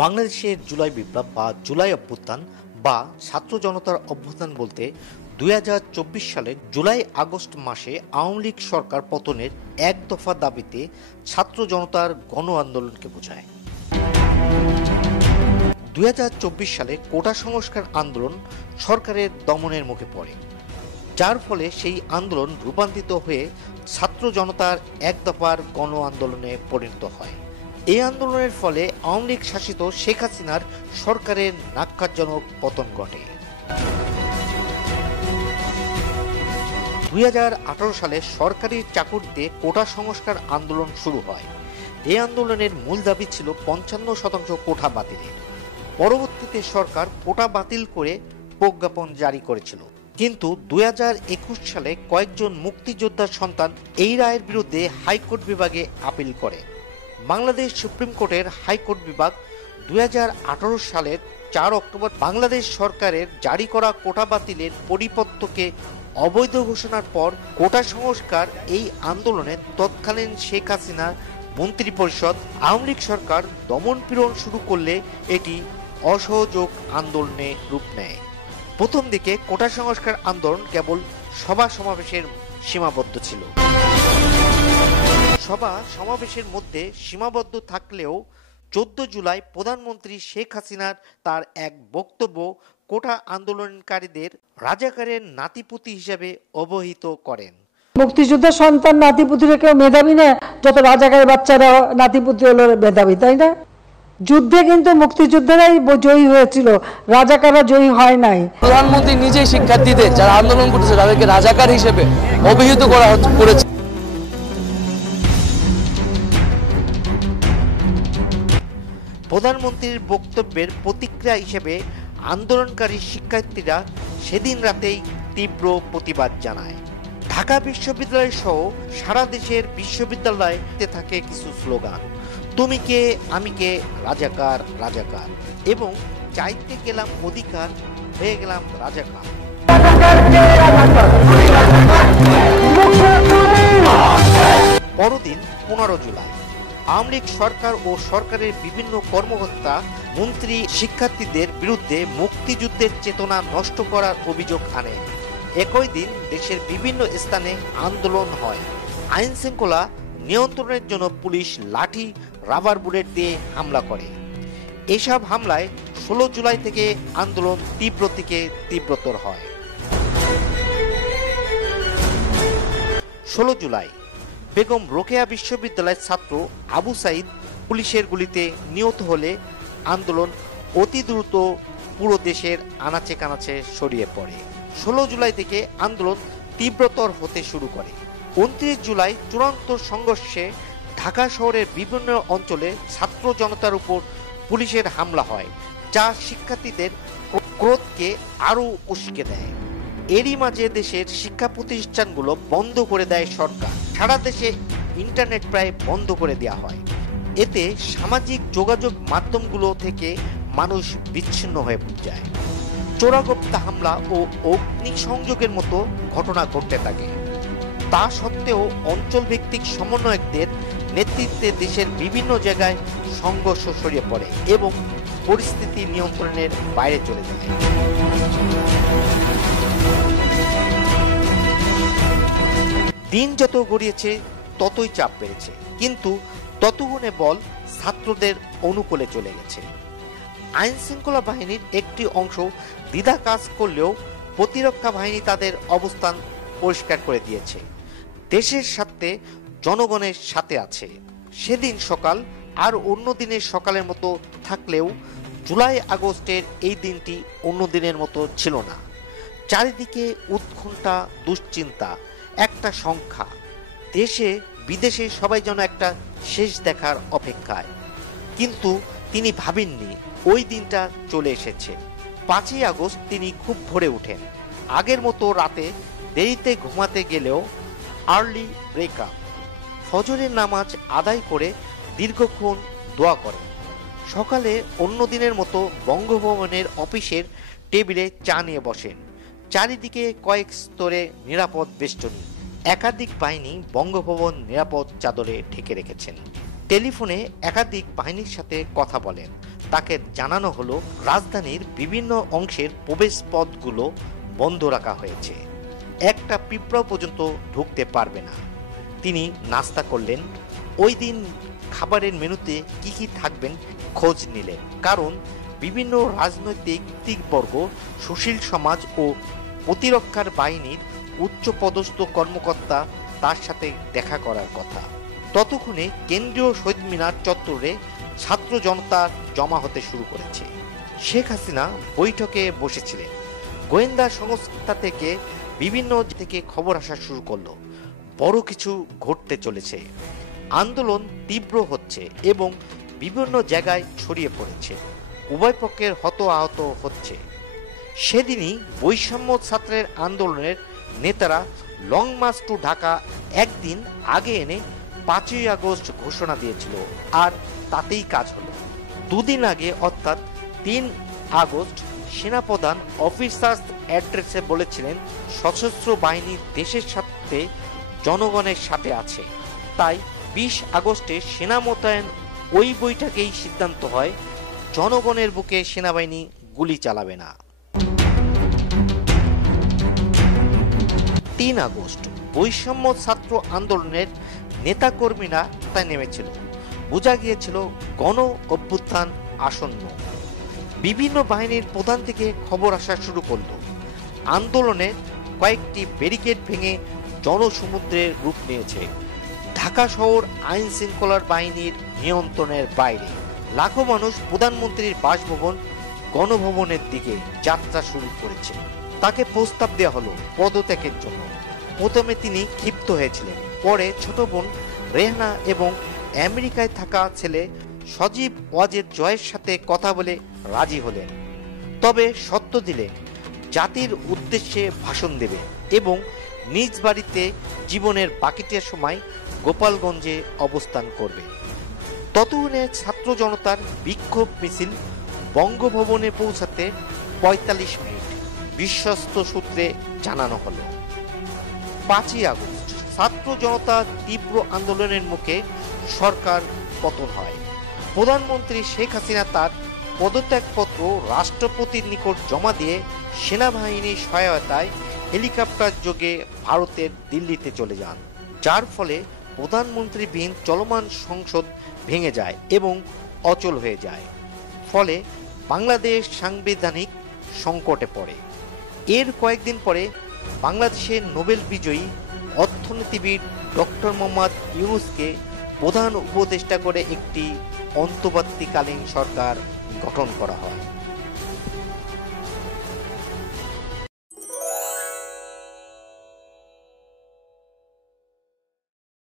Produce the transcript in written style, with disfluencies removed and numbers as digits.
বাংলাদেশের জুলাই বিপ্লব বা জুলাই অভ্যুত্থান বা ছাত্র জনতার অভ্যুত্থান বলতে ২০২৪ সালের জুলাই আগস্ট মাসে আওয়ামী লীগ সরকার পতনের এক দফা দাবিতে ছাত্র জনতার গণ আন্দোলনকে বোঝায়। ২০২৪ সালে কোটা সংস্কার আন্দোলন সরকারের দমনের মুখে পড়ে, যার ফলে সেই আন্দোলন রূপান্তরিত হয়ে ছাত্র জনতার এক দফার গণ আন্দোলনে পরিণত হয়। এই আন্দোলনের ফলে আওয়ামী লীগ শাসিত শেখ হাসিনার সরকারের ন্যাক্কারজনক পতন ঘটে। ২০১৮ সালে সরকারি চাকুরিতে কোটা সংস্কার আন্দোলন শুরু হয়। এই আন্দোলনের মূল দাবি ছিল ৫৫% কোটা বাতিলের। পরবর্তীতে সরকার কোটা বাতিল করে প্রজ্ঞাপন জারি করেছিল, কিন্তু ২০২১ সালে কয়েকজন মুক্তিযোদ্ধার সন্তান এই রায়ের বিরুদ্ধে হাইকোর্ট বিভাগে আপিল করে। বাংলাদেশ সুপ্রিম কোর্টের হাইকোর্ট বিভাগ ২০১৮ সালের ৪ অক্টোবর বাংলাদেশ সরকারের জারি করা কোটা বাতিলের পরিপত্রকে অবৈধ ঘোষণার পর কোটা সংস্কার এই আন্দোলনে তৎকালীন শেখ হাসিনা মন্ত্রিপরিষদ আওয়ামী লীগ সরকার দমন পীড়ন শুরু করলে এটি অসহযোগ আন্দোলনে রূপ নেয়। প্রথম দিকে কোটা সংস্কার আন্দোলন কেবল সভা সমাবেশের সীমাবদ্ধ ছিল। সভা সমাবেশের মধ্যে সীমাবদ্ধ থাকলেও ১৪ জুলাই প্রধানমন্ত্রী শেখ হাসিনার তার এক বক্তব্য কোটা আন্দোলনকারীদের রাজাকারের নাতিপুতি হিসেবে অবহিত করেন। মুক্তিযুদ্ধের সন্তান নাতিপুতিরা কেউ মেধাবী না, যত রাজাকারের বাচ্চারা নাতিপুতি হলো মেধাবী, তাই না? যুদ্ধে কিন্তু মুক্তিযোদ্ধারাই জয়ী হয়েছিল, রাজাকাররা জয়ী হয় নাই। প্রধানমন্ত্রী নিজেই শিক্ষার্থীদের যারা আন্দোলন করতেছে তাদেরকে রাজাকার হিসেবে অভিহিত করেছে। প্রধানমন্ত্রীর বক্তব্যের প্রতিক্রিয়া হিসেবে আন্দোলনকারী শিক্ষার্থীরা সেদিন রাতেই তীব্র প্রতিবাদ জানায়। ঢাকা বিশ্ববিদ্যালয় সহ সারা দেশের বিশ্ববিদ্যালয়ে থাকে কিছু স্লোগান, তুমি কে আমি কে, রাজাকার রাজাকার, এবং চাইতে গেলাম অধিকার, হয়ে গেলাম রাজাকার। পরদিন ১৫ জুলাই আওয়ামী লীগ সরকার ও সরকারের বিভিন্ন কর্মকর্তা মন্ত্রী শিক্ষার্থীদের বিরুদ্ধে মুক্তিযুদ্ধের চেতনা নষ্ট করার অভিযোগ আনে। একই দিন দেশের বিভিন্ন স্থানে আন্দোলন হয়। আইন শৃঙ্খলা নিয়ন্ত্রণের জন্য পুলিশ লাঠি, রাবার বুলেট দিয়ে হামলা করে। এসব হামলায় ১৬ জুলাই থেকে আন্দোলন তীব্র থেকে তীব্রতর হয়। ১৬ জুলাই বেগম রোকেয়া বিশ্ববিদ্যালয়ের ছাত্র আবু সাইদ পুলিশের গুলিতে নিহত হলে আন্দোলন অতি দ্রুত পুরো দেশের আনাচে কানাচে ছড়িয়ে পড়ে। ১৬ জুলাই থেকে আন্দোলন তীব্রতর হতে শুরু করে। ২৯ জুলাই চূড়ান্ত সংঘর্ষে ঢাকা শহরের বিভিন্ন অঞ্চলে ছাত্র জনতার উপর পুলিশের হামলা হয়, যা শিক্ষার্থীদের ক্রোধকে আরও উস্কে দেয়। এরই মাঝে দেশের শিক্ষা প্রতিষ্ঠানগুলো বন্ধ করে দেয় সরকার। সারা দেশে ইন্টারনেট প্রায় বন্ধ করে দেওয়া হয়। এতে সামাজিক যোগাযোগ মাধ্যমগুলো থেকে মানুষ বিচ্ছিন্ন হয়ে যায়। চোরাগোপ্তা হামলা ও অগ্নিসংযোগের মতো ঘটনা ঘটতে থাকে। তা সত্ত্বেও অঞ্চলভিত্তিক সমন্বয়কদের নেতৃত্বে দেশের বিভিন্ন জায়গায় সংঘর্ষ ছড়িয়ে পড়ে এবং পরিস্থিতি নিয়ন্ত্রণের বাইরে চলে যায়। দিন যত গড়িয়েছে ততই চাপ বেড়েছে, কিন্তু ততগুণে বল ছাত্রদের অনুকূলে চলে গেছে। আইন শৃঙ্খলা বাহিনীর একটি অংশ দ্বিধা কাজ করলেও প্রতিরক্ষা বাহিনী তাদের অবস্থান পরিষ্কার করে দিয়েছে, দেশের স্বার্থে জনগণের সাথে আছে। সেদিন সকাল আর অন্য দিনের সকালের মতো থাকলেও জুলাই আগস্টের এই দিনটি অন্য দিনের মতো ছিল না। চারিদিকে উৎকণ্ঠা, দুশ্চিন্তা, একটা সংখ্যা। দেশে বিদেশে সবাই যেন একটা শেষ দেখার অপেক্ষায়। কিন্তু তিনি ভাবেননি ওই দিনটা চলে এসেছে। ৫ই আগস্ট তিনি খুব ভোরে উঠেন। আগের মতো রাতে দেরিতে ঘুমাতে গেলেও আর্লি ব্রেকআপ, ফজরের নামাজ আদায় করে দীর্ঘক্ষণ দোয়া করেন। সকালে অন্য দিনের মতো বঙ্গভবনের অফিসের টেবিলে চা নিয়ে বসেন। চারিদিকে কয়েক স্তরে নিরাপদ বেষ্টনী, একাধিক বাহিনী বঙ্গভবন নিরাপদ চাদরে ঢেকে রেখেছেন। টেলিফোনে একাধিক বাহিনীর সাথে কথা বলেন। তাকে জানানো হলো রাজধানীর বিভিন্ন অংশের প্রবেশ পথগুলো বন্ধ রাখা হয়েছে, একটা পিঁপড়াও পর্যন্ত ঢুকতে পারবে না। তিনি নাস্তা করলেন। ওই দিন খাবারের মেনুতে কি কি থাকবেন খোঁজ নিলেন, কারণ বিভিন্ন রাজনৈতিক বর্গ, সুশীল সমাজ ও প্রতিরক্ষার বাহিনীর উচ্চপদস্থ কর্মকর্তা তার সাথে দেখা করার কথা। ততক্ষণে কেন্দ্রীয় শহীদ মিনার চত্বরে ছাত্র জনতা জমা হতে শুরু করেছে। শেখ হাসিনা বৈঠকে বসেছিলেন। গোয়েন্দা সংস্থা থেকে বিভিন্ন থেকে খবর আসা শুরু করলো, বড় কিছু ঘটতে চলেছে। আন্দোলন তীব্র হচ্ছে এবং বিভিন্ন জায়গায় ছড়িয়ে পড়েছে। উভয় পক্ষের আহত হচ্ছে। সেদিনই বৈষম্য ছাত্রের আন্দোলনের নেতারা লং মার্চ টু ঢাকা একদিন আগে এনে 5ই আগস্ট ঘোষণা দিয়েছিল, আর তাতেই কাজ হলো। দুদিন আগে অর্থাৎ 3 আগস্ট সেনাপ্রধান অফিসার্স অ্যাড্রেসে বলেছিলেন সশস্ত্র বাহিনী দেশের সাথে জনগণের সাথে আছে। তাই 20 আগস্টে সেনা মোতায়েন ওই বৈঠকেই সিদ্ধান্ত হয় জনগণের বুকে সেনাবাহিনী গুলি চালাবে না। 3 আগস্ট বৈষম্য ছাত্র আন্দোলনের নেতাকর্মীরা তা নেমেছিল। বোঝা গিয়েছিল গণ অভ্যুত্থান আসন্ন। বিভিন্ন বাহিনীর প্রধান থেকে খবর আসা শুরু করলো। আন্দোলনের কয়েকটি ব্যারিকেড ভেঙে জনসমুদ্রের রূপ নিয়েছে। ঢাকা শহর আইন শৃঙ্খলার বাহিনীর নিয়ন্ত্রণের বাইরে। লাখো মানুষ প্রধানমন্ত্রীর বাসভবন গণভবনের দিকে যাত্রা শুরু করেছে। তাকে প্রস্তাব দেওয়া হলো পদত্যাগের জন্য। প্রথমে তিনি ক্ষিপ্ত হয়েছিলেন, পরে ছোট বোন রেহানা এবং আমেরিকায় থাকা ছেলে সজীব ওয়াজেদ জয়ের সাথে কথা বলে রাজি হলেন। তবে শর্ত দিলেন জাতির উদ্দেশ্যে ভাষণ দেবে এবং নিজ বাড়িতে জীবনের বাকিটা সময় গোপালগঞ্জে অবস্থান করবে। ততক্ষণে ছাত্র জনতার বিক্ষোভ মিছিল বঙ্গভবনে পৌঁছাতে 45 মিনিট, বিশ্বস্ত সূত্রে জানানো হলো। 5ই আগস্ট ছাত্র জনতার তীব্র আন্দোলনের মুখে সরকার পতন হয়। প্রধানমন্ত্রী শেখ হাসিনা তার পদত্যাগপত্র রাষ্ট্রপতির নিকট জমা দিয়ে সেনাবাহিনীর সহায়তায় হেলিকপ্টার যোগে ভারতের দিল্লিতে চলে যান, যার ফলে প্রধানমন্ত্রীবিহীন চলমান সংসদ ভেঙে যায় এবং অচল হয়ে যায়। ফলে বাংলাদেশ সাংবিধানিক সংকটে পড়ে। এর কয়েকদিন পরে বাংলাদেশের নোবেল বিজয়ী অর্থনীতিবিদ ডক্টর মোহাম্মদ ইউনূসকে প্রধান উপদেষ্টা করে একটি অন্তর্বর্তীকালীন সরকার গঠন করা হয়।